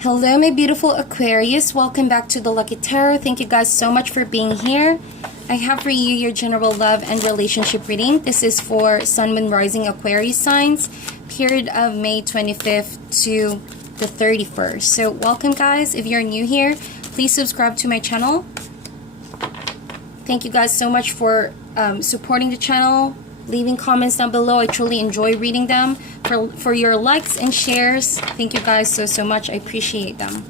Hello, my beautiful Aquarius. Welcome back to the Lucky Tarot. Thank you guys so much for being here. I have for you your general love and relationship reading. This is for Sun, Moon, Rising Aquarius signs, period of May 25th to the 31st. So welcome guys. If you're new here, please subscribe to my channel. Thank you guys so much for supporting the channel, leaving comments down below. I truly enjoy reading them. For your likes and shares, thank you guys so much. I appreciate them.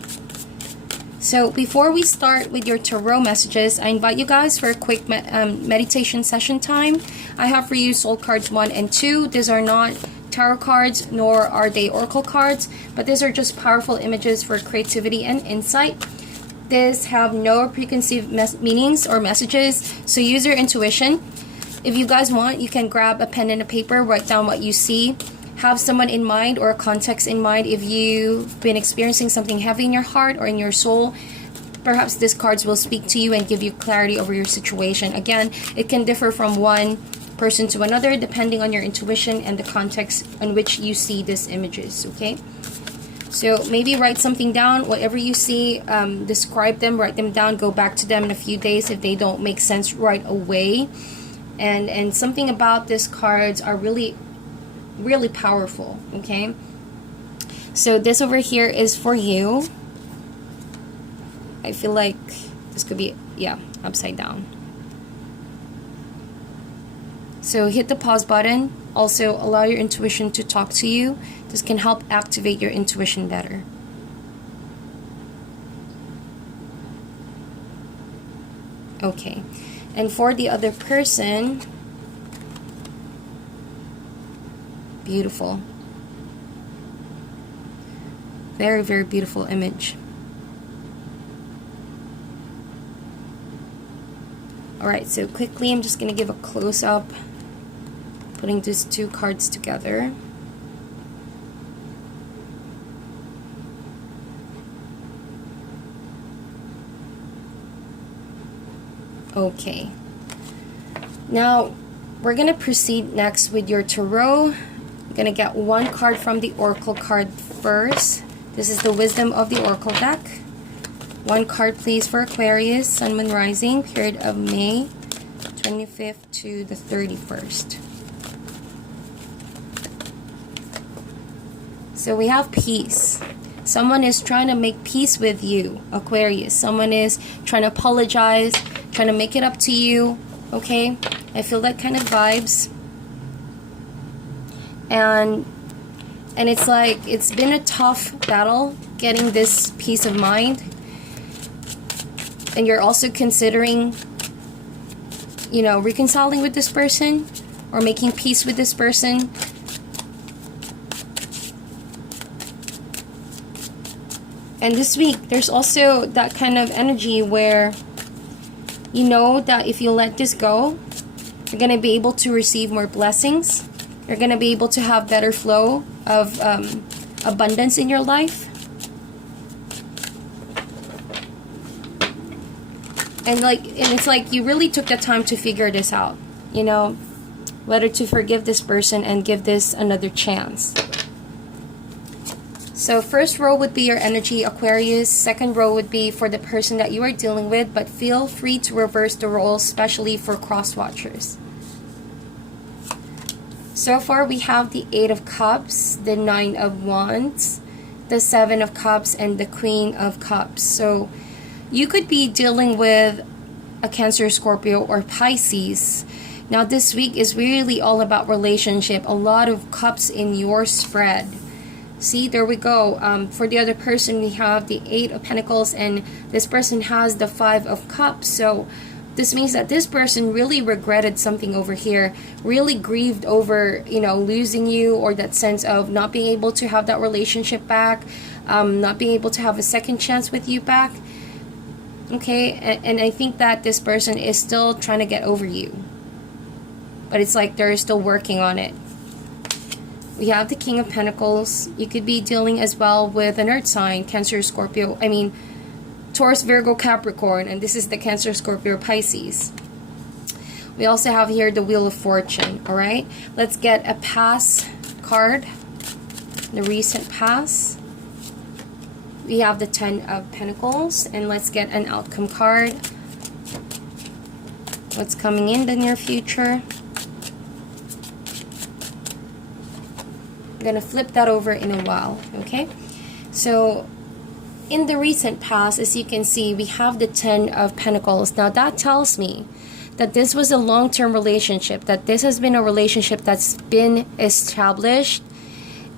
So before we start with your tarot messages, I invite you guys for a quick meditation session time. I have for you soul cards 1 and 2. These are not tarot cards, nor are they oracle cards, but these are just powerful images for creativity and insight. These have no preconceived meanings or messages, so use your intuition. If you guys want, you can grab a pen and a paper, write down what you see. Have someone in mind or a context in mind. If you've been experiencing something heavy in your heart or in your soul, perhaps these cards will speak to you and give you clarity over your situation. Again, it can differ from one person to another depending on your intuition and the context in which you see these images, okay? So maybe write something down. Whatever you see, describe them, write them down, go back to them in a few days if they don't make sense right away. And something about these cards are really powerful, okay? So this over here is for you. I feel like this could be, yeah, upside down. So hit the pause button. Also allow your intuition to talk to you. This can help activate your intuition better. Okay, and for the other person, beautiful. Very beautiful image. Alright, so quickly I'm just going to give a close-up, putting these two cards together. Okay. Now, we're going to proceed next with your tarot. Gonna get one card from the oracle card first. This is the wisdom of the oracle deck. One card please for Aquarius, Sun, Moon, Rising, period of May 25th to the 31st. So we have peace. Someone is trying to make peace with you, Aquarius. Someone is trying to apologize, trying to make it up to you, okay? I feel that kind of vibes. And it's like it's been a tough battle getting this peace of mind, and you're also considering, you know, reconciling with this person or making peace with this person. And this week there's also that kind of energy where you know that if you let this go, you're going to be able to receive more blessings. You're going to be able to have better flow of abundance in your life. And it's like you really took the time to figure this out. You know, whether to forgive this person and give this another chance. So first row would be your energy, Aquarius. Second row would be for the person that you are dealing with. But feel free to reverse the roles, especially for cross-watchers. So far, we have the 8 of Cups, the 9 of Wands, the 7 of Cups, and the Queen of Cups. So you could be dealing with a Cancer, Scorpio, or Pisces. Now, this week is really all about relationship. A lot of cups in your spread. See, there we go. For the other person, we have the 8 of Pentacles, and this person has the 5 of Cups. So this means that this person really regretted something over here, really grieved over, you know, losing you, or that sense of not being able to have that relationship back, not being able to have a second chance with you back. Okay, and I think that this person is still trying to get over you. But it's like they're still working on it. We have the King of Pentacles. You could be dealing as well with an earth sign, Cancer, Scorpio, Taurus, Virgo, Capricorn, and this is the Cancer, Scorpio, Pisces. We also have here the Wheel of Fortune, alright? Let's get a pass card, the recent past. we have the 10 of Pentacles, and let's get an outcome card. What's coming in the near future? I'm gonna flip that over in a while, okay? So in the recent past, as you can see, we have the 10 of Pentacles. Now that tells me that this was a long-term relationship, that this has been a relationship that's been established.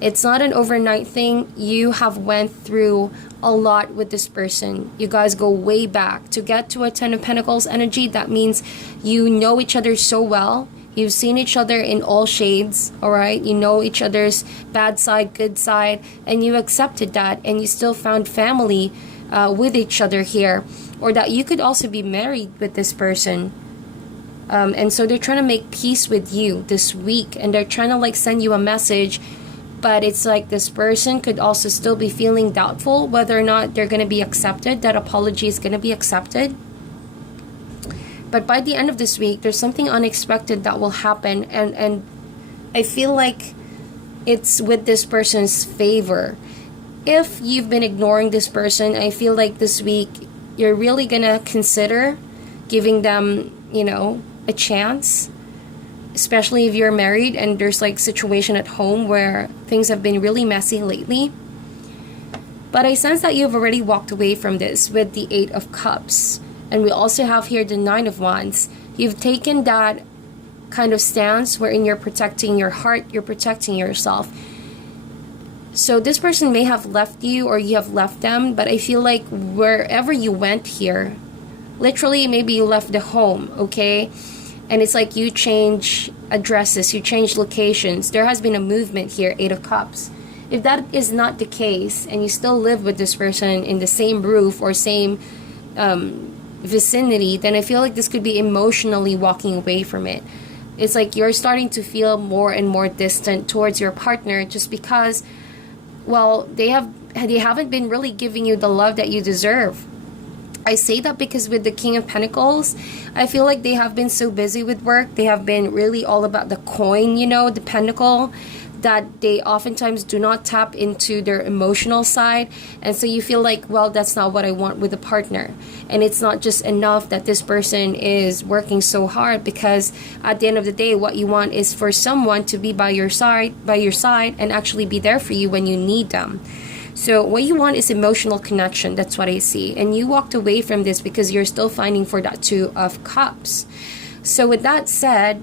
It's not an overnight thing. You have went through a lot with this person. You guys go way back. To get to a 10 of Pentacles energy, that means you know each other so well. You've seen each other in all shades, all right? You know each other's bad side, good side, and you accepted that, and you still found family with each other here. Or that you could also be married with this person. And so they're trying to make peace with you this week, and they're trying to like send you a message, but it's like this person could also still be feeling doubtful whether or not they're going to be accepted, that apology is going to be accepted. But by the end of this week, there's something unexpected that will happen, and I feel like it's with this person's favor. If you've been ignoring this person, I feel like this week you're really gonna consider giving them, you know, a chance, especially if you're married and there's like situation at home where things have been really messy lately. But I sense that you've already walked away from this with the 8 of Cups. And we also have here the 9 of Wands. You've taken that kind of stance wherein you're protecting your heart, you're protecting yourself. So this person may have left you or you have left them, but I feel like wherever you went here, literally maybe you left the home, okay? And it's like you change addresses, you change locations. There has been a movement here, 8 of Cups. If that is not the case and you still live with this person in the same roof or same vicinity, then I feel like this could be emotionally walking away from it. It's like you're starting to feel more and more distant towards your partner just because, well, they haven't been really giving you the love that you deserve. I say that because with the King of Pentacles, I feel like they have been so busy with work. They have been really all about the coin, you know, the pentacle, that they oftentimes do not tap into their emotional side. And so you feel like, well, that's not what I want with a partner. And it's not just enough that this person is working so hard, because at the end of the day, what you want is for someone to be by your side and actually be there for you when you need them. So what you want is emotional connection. That's what I see. And you walked away from this because you're still finding for that 2 of Cups. So with that said,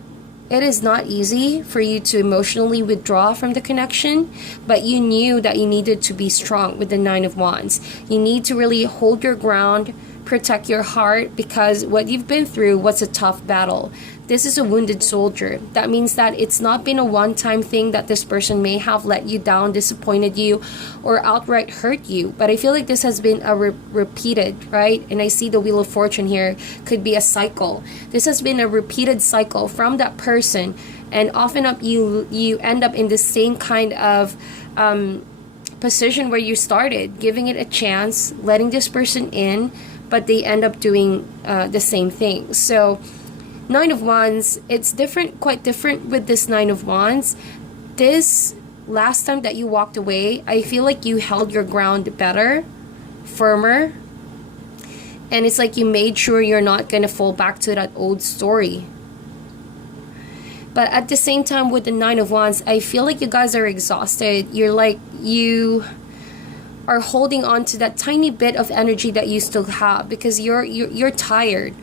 it is not easy for you to emotionally withdraw from the connection, but you knew that you needed to be strong with the 9 of Wands. You need to really hold your ground, protect your heart, because what you've been through was a tough battle. This is a wounded soldier. That means that it's not been a one-time thing that this person may have let you down, disappointed you, or outright hurt you. But I feel like this has been a repeated, right? And I see the Wheel of Fortune here could be a cycle. This has been a repeated cycle from that person, and often you end up in the same kind of position where you started, giving it a chance, letting this person in, but they end up doing the same thing. So 9 of Wands, it's different, quite different with this 9 of Wands. This last time that you walked away, I feel like you held your ground better, firmer, and it's like you made sure you're not going to fall back to that old story. But at the same time with the 9 of Wands, I feel like you guys are exhausted. You're like, you are holding on to that tiny bit of energy that you still have, because you're tired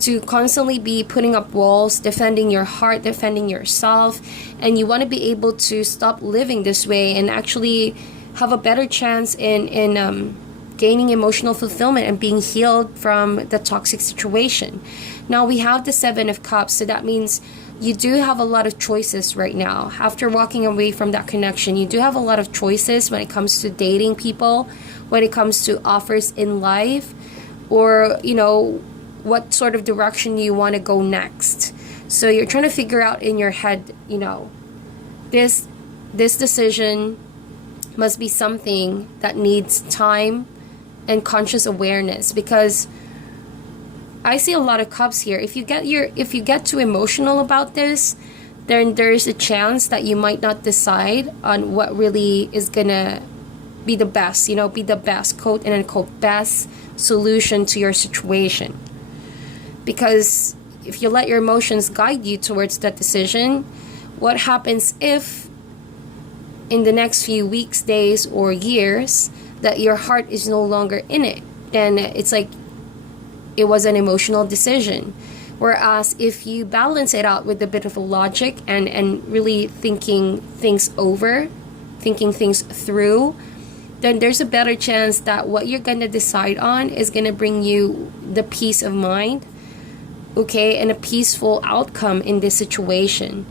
to constantly be putting up walls, defending your heart, defending yourself, and you want to be able to stop living this way and actually have a better chance in gaining emotional fulfillment and being healed from the toxic situation. Now we have the 7 of Cups, so that means you do have a lot of choices right now. After walking away from that connection, you do have a lot of choices when it comes to dating people, when it comes to offers in life, or, you know, what sort of direction you want to go next. So you're trying to figure out in your head, you know, this decision must be something that needs time and conscious awareness, because I see a lot of Cups here. If you get too emotional about this, then there's a chance that you might not decide on what really is gonna be the best, be the best, quote and unquote, best solution to your situation. Because if you let your emotions guide you towards that decision, what happens if in the next few weeks, days, or years that your heart is no longer in it? Then it's like it was an emotional decision. Whereas if you balance it out with a bit of a logic and really thinking things over, thinking things through, then there's a better chance that what you're going to decide on is going to bring you the peace of mind, okay, and a peaceful outcome in this situation.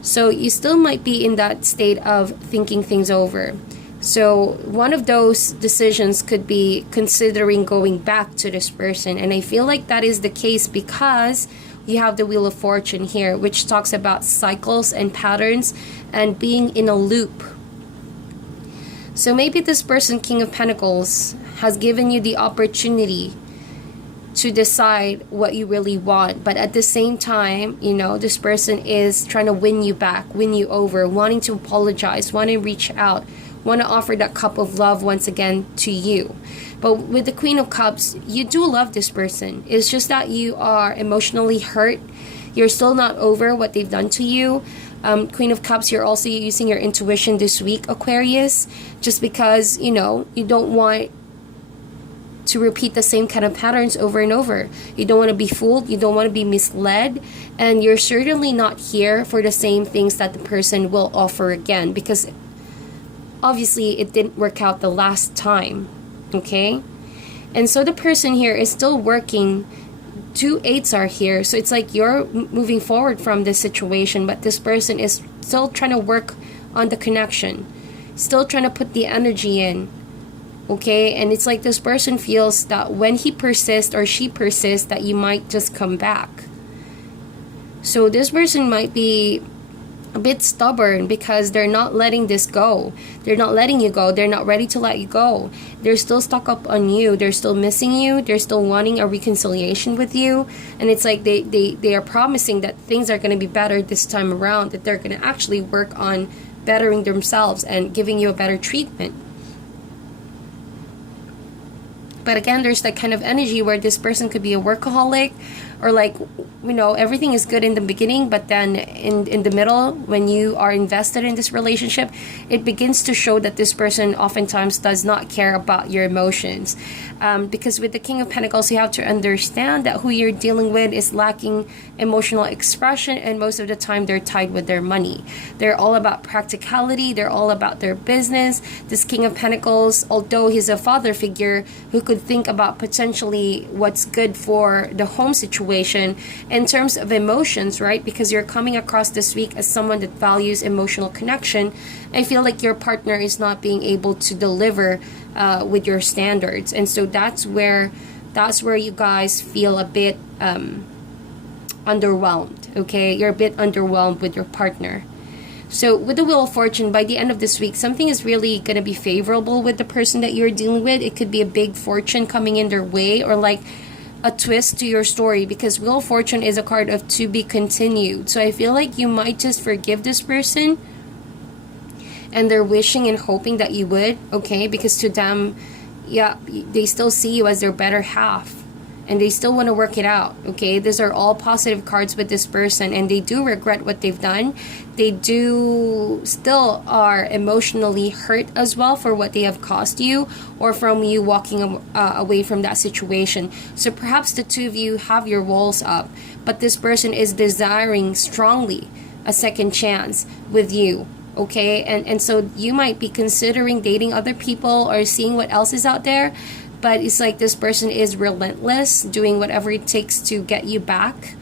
So you still might be in that state of thinking things over. So one of those decisions could be considering going back to this person. And I feel like that is the case because you have the Wheel of Fortune here, which talks about cycles and patterns and being in a loop. So maybe this person, King of Pentacles, has given you the opportunity to decide what you really want. But at the same time, this person is trying to win you back, win you over, wanting to apologize, wanting to reach out, want to offer that cup of love once again to you. But with the Queen of Cups, you do love this person. It's just that you are emotionally hurt. You're still not over what they've done to you. Queen of Cups, you're also using your intuition this week, Aquarius, just because, you don't want to repeat the same kind of patterns over and over. You don't want to be fooled. You don't want to be misled. And you're certainly not here for the same things that the person will offer again, because obviously it didn't work out the last time, okay? And so the person here is still working. 2 8s are here, so it's like you're moving forward from this situation, but this person is still trying to work on the connection, still trying to put the energy in, okay? And it's like this person feels that when he persists or she persists, that you might just come back. So this person might be a bit stubborn because they're not letting this go. They're not letting you go. They're not ready to let you go. They're still stuck up on you. They're still missing you. They're still wanting a reconciliation with you. And it's like they are promising that things are going to be better this time around, that they're going to actually work on bettering themselves and giving you a better treatment. But again, there's that kind of energy where this person could be a workaholic, or like, everything is good in the beginning, but then in the middle, when you are invested in this relationship, it begins to show that this person oftentimes does not care about your emotions. Because with the King of Pentacles, you have to understand that who you're dealing with is lacking emotional expression, and most of the time they're tied with their money. They're all about practicality. They're all about their business. This King of Pentacles, although he's a father figure who could think about potentially what's good for the home situation in terms of emotions, right? Because you're coming across this week as someone that values emotional connection. I feel like your partner is not being able to deliver with your standards, and so that's where you guys feel a bit underwhelmed. Okay, you're a bit underwhelmed with your partner. So with the Wheel of Fortune, by the end of this week, something is really going to be favorable with the person that you're dealing with. It could be a big fortune coming in their way, or like a twist to your story, because Wheel of Fortune is a card of to be continued. So I feel like you might just forgive this person, and they're wishing and hoping that you would, okay? Because to them, yeah, they still see you as their better half, and they still want to work it out, okay? These are all positive cards with this person, and they do regret what they've done. They do still are emotionally hurt as well for what they have caused you, or from you walking away from that situation. So perhaps the two of you have your walls up, but this person is desiring strongly a second chance with you, okay? And so you might be considering dating other people or seeing what else is out there. But it's like this person is relentless, doing whatever it takes to get you back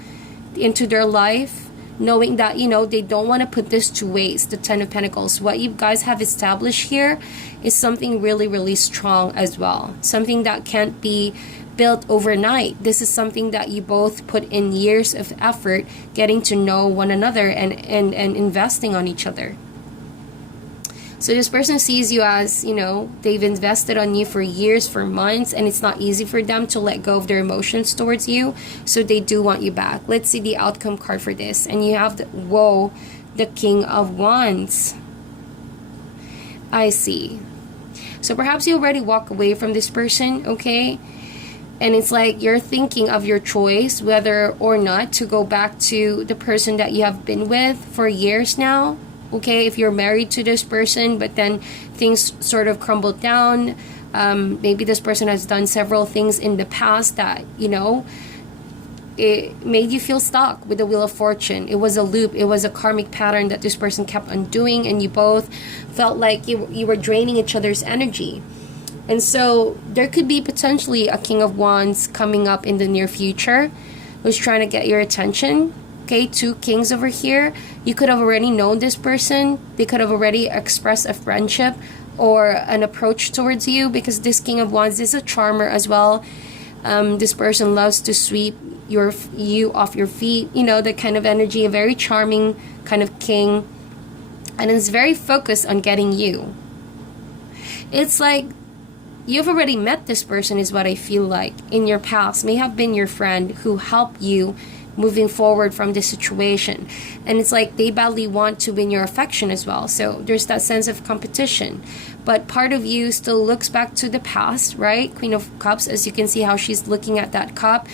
into their life, knowing that, they don't want to put this to waste, the Ten of Pentacles. What you guys have established here is something really, really strong as well. Something that can't be built overnight. This is something that you both put in years of effort, getting to know one another and investing on each other. So this person sees you as, they've invested on you for years, for months, and it's not easy for them to let go of their emotions towards you. So they do want you back. Let's see the outcome card for this. And you have the King of Wands. I see. So perhaps you already walk away from this person, okay? And it's like you're thinking of your choice, whether or not to go back to the person that you have been with for years now, okay? If you're married to this person, but then things sort of crumbled down, maybe this person has done several things in the past that, you know, it made you feel stuck with the Wheel of Fortune. It was a loop. It was a karmic pattern that this person kept on doing, and you both felt like you were draining each other's energy. And so there could be potentially a King of Wands coming up in the near future who's trying to get your attention. Okay, 2 kings over here. You could have already known this person. They could have already expressed a friendship or an approach towards you, because this King of Wands is a charmer as well. This person loves to sweep you off your feet. You know, the kind of energy, a very charming kind of king. And is very focused on getting you. It's like you've already met this person, is what I feel like, in your past. May have been your friend who helped you moving forward from this situation. And it's like they badly want to win your affection as well. So there's that sense of competition. But part of you still looks back to the past, right? Queen of Cups, as you can see how she's looking at that cup.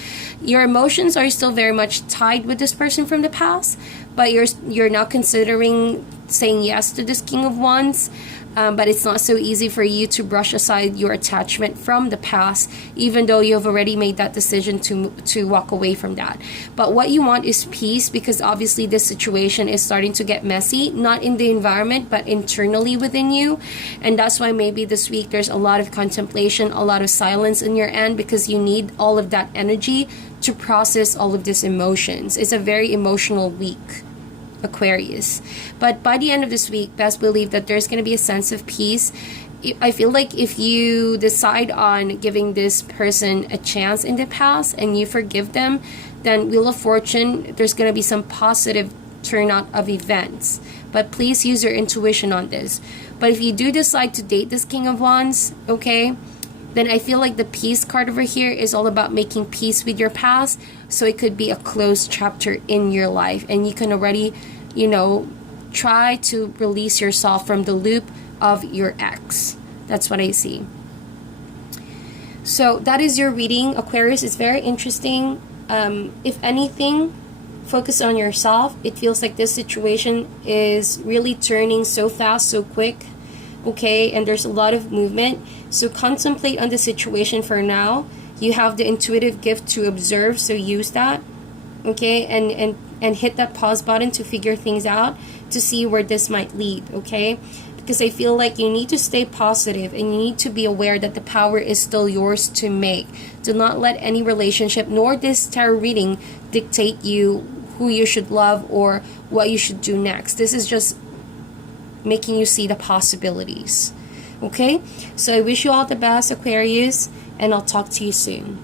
Your emotions are still very much tied with this person from the past, but you're now considering saying yes to this King of Wands. But it's not so easy for you to brush aside your attachment from the past, even though you've already made that decision to walk away from that. But what you want is peace, because obviously this situation is starting to get messy, not in the environment, but internally within you. And that's why maybe this week there's a lot of contemplation, a lot of silence in your end, because you need all of that energy to process all of these emotions. It's a very emotional week, Aquarius. But by the end of this week, best believe that there's going to be a sense of peace. I feel like if you decide on giving this person a chance in the past and you forgive them, then Wheel of Fortune, there's going to be some positive turnout of events. But please use your intuition on this. But if you do decide to date this King of Wands, okay, then I feel like the peace card over here is all about making peace with your past. So it could be a closed chapter in your life, and you can already, you know, try to release yourself from the loop of your ex. That's what I see. So that is your reading, Aquarius. It's very interesting. If anything, focus on yourself. It feels like this situation is really turning so fast, so quick. Okay, and there's a lot of movement. So contemplate on the situation for now. You have the intuitive gift to observe, so use that. Okay, and hit that pause button to figure things out, to see where this might lead. Okay, because I feel like you need to stay positive, and you need to be aware that the power is still yours to make. Do not let any relationship nor this tarot reading dictate you who you should love or what you should do next. This is just making you see the possibilities. Okay, so I wish you all the best, Aquarius, and I'll talk to you soon.